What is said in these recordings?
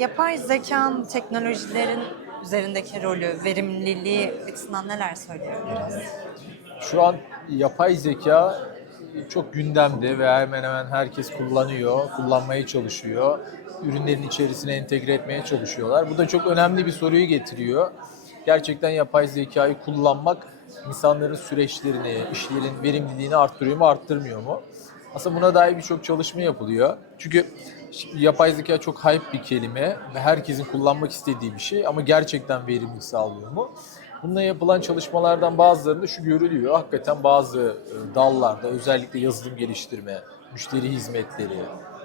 Yapay zekanın teknolojilerin üzerindeki rolü, verimliliği açısından neler söyleyebiliriz? Şu an yapay zeka çok gündemde ve hemen hemen herkes kullanıyor, kullanmaya çalışıyor. Ürünlerin içerisine entegre etmeye çalışıyorlar. Bu da çok önemli bir soruyu getiriyor. Gerçekten yapay zekayı kullanmak insanların süreçlerini, işlerin verimliliğini arttırıyor mu, arttırmıyor mu? Aslında buna dair birçok çalışma yapılıyor. Çünkü yapay zeka çok hype bir kelime ve herkesin kullanmak istediği bir şey ama gerçekten verimlilik sağlıyor mu? Bununla yapılan çalışmalardan bazılarında şu görülüyor. Hakikaten bazı e, dallarda özellikle yazılım geliştirme, müşteri hizmetleri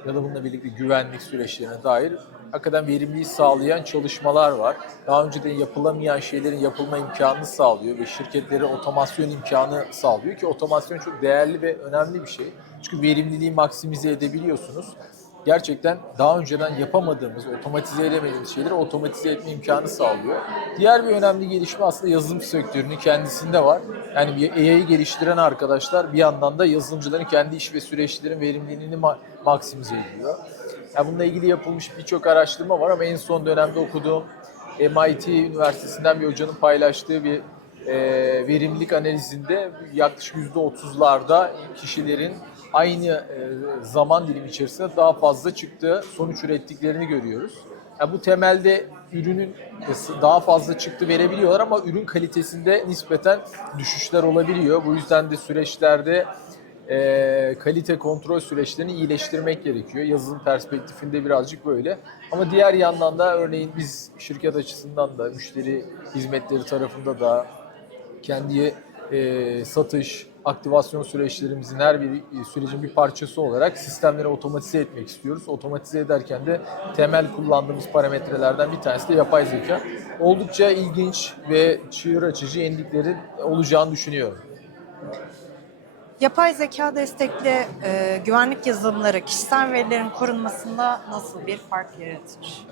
ya da bununla birlikte güvenlik süreçlerine dair hakikaten verimliliği sağlayan çalışmalar var. Daha önceden yapılamayan şeylerin yapılma imkanını sağlıyor ve şirketlere otomasyon imkanı sağlıyor ki otomasyon çok değerli ve önemli bir şey. Çünkü verimliliği maksimize edebiliyorsunuz gerçekten daha önceden yapamadığımız, otomatize edemediğimiz şeyleri otomatize etme imkanı sağlıyor. Diğer bir önemli gelişme aslında yazılım sektörünün kendisinde var. Yani AI'yi geliştiren arkadaşlar bir yandan da yazılımcıların kendi iş ve süreçlerin verimliliğini ma- maksimize ediyor. Yani bununla ilgili yapılmış birçok araştırma var ama en son dönemde okuduğum MIT Üniversitesi'nden bir hocanın paylaştığı bir e, verimlilik analizinde yaklaşık %30'larda kişilerin aynı e, zaman dilimi içerisinde daha fazla çıktığı sonuç ürettiklerini görüyoruz. Yani bu temelde ürünün daha fazla çıktı verebiliyorlar ama ürün kalitesinde nispeten düşüşler olabiliyor. Bu yüzden de süreçlerde e, kalite kontrol süreçlerini iyileştirmek gerekiyor. Yazılım perspektifinde birazcık böyle. Ama diğer yandan da örneğin biz şirket açısından da müşteri hizmetleri tarafında da kendi e, satış, aktivasyon süreçlerimizin her bir sürecin bir parçası olarak sistemleri otomatize etmek istiyoruz. Otomatize ederken de temel kullandığımız parametrelerden bir tanesi de yapay zeka. Oldukça ilginç ve çığır açıcı yeniliklerin olacağını düşünüyorum. Yapay zeka destekli e, güvenlik yazılımları kişisel verilerin korunmasında nasıl bir fark yaratır?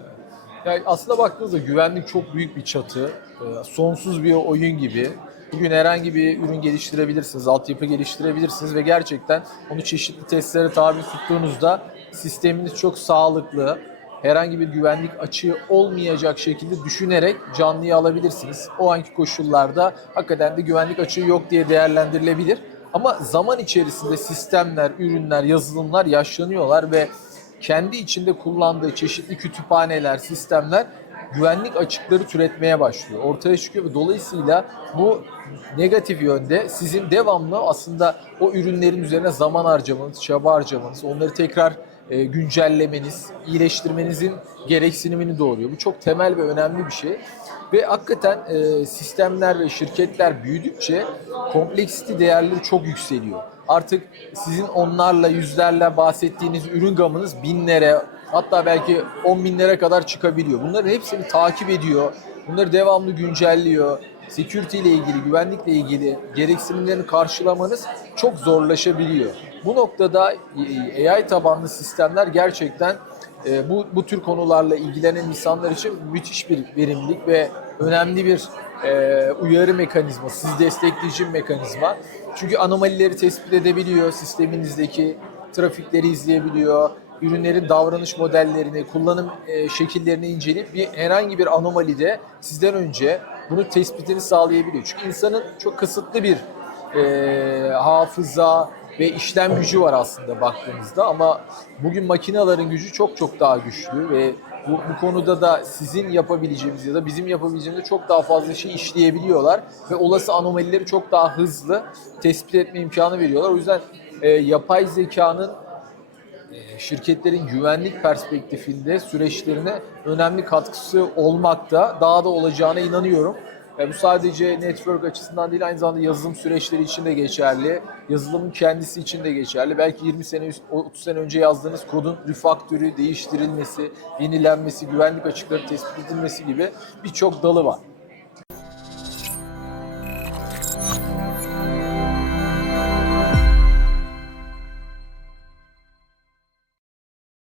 Yani aslında baktığınızda güvenlik çok büyük bir çatı. Ee, Sonsuz bir oyun gibi. Bugün herhangi bir ürün geliştirebilirsiniz, altyapı geliştirebilirsiniz ve gerçekten onu çeşitli testlere tabi tuttuğunuzda sisteminiz çok sağlıklı, herhangi bir güvenlik açığı olmayacak şekilde düşünerek canlıya alabilirsiniz. O anki koşullarda hakikaten de güvenlik açığı yok diye değerlendirilebilir. Ama zaman içerisinde sistemler, ürünler, yazılımlar yaşlanıyorlar ve kendi içinde kullandığı çeşitli kütüphaneler, sistemler güvenlik açıkları türetmeye başlıyor. Ortaya çıkıyor ve dolayısıyla bu negatif yönde sizin devamlı aslında o ürünlerin üzerine zaman harcamanız, çaba harcamanız, onları tekrar e, güncellemeniz, iyileştirmenizin gereksinimini doğuruyor. Bu çok temel ve önemli bir şey. Ve hakikaten e, sistemler ve şirketler büyüdükçe kompleksite değerleri çok yükseliyor. Artık sizin onlarla, yüzlerle bahsettiğiniz ürün gamınız binlere, hatta belki on binlere kadar çıkabiliyor. Bunların hepsini takip ediyor. Bunları devamlı güncelliyor. Security ile ilgili, güvenlikle ilgili gereksinimlerini karşılamanız çok zorlaşabiliyor. Bu noktada AI tabanlı sistemler gerçekten e, bu, bu tür konularla ilgilenen insanlar için müthiş bir verimlilik ve önemli bir e, uyarı mekanizması, sizi destekleyici mekanizma. Çünkü anomalileri tespit edebiliyor, sisteminizdeki trafikleri izleyebiliyor, ürünlerin davranış modellerini, kullanım e, şekillerini inceleyip bir herhangi bir anomalide sizden önce bunu tespitini sağlayabiliyor. Çünkü insanın çok kısıtlı bir e, hafıza ve işlem gücü var aslında baktığımızda ama bugün makinelerin gücü çok çok daha güçlü ve bu, bu konuda da sizin yapabileceğiniz ya da bizim yapabileceğimiz çok daha fazla şey işleyebiliyorlar ve olası anomalileri çok daha hızlı tespit etme imkanı veriyorlar. O yüzden e, yapay zekanın şirketlerin güvenlik perspektifinde süreçlerine önemli katkısı olmakta. Daha da olacağına inanıyorum. E, bu sadece network açısından değil aynı zamanda yazılım süreçleri için de geçerli. Yazılımın kendisi için de geçerli. Belki 20 sene, 30 sene önce yazdığınız kodun refaktörü, değiştirilmesi, yenilenmesi, güvenlik açıkları tespit edilmesi gibi birçok dalı var.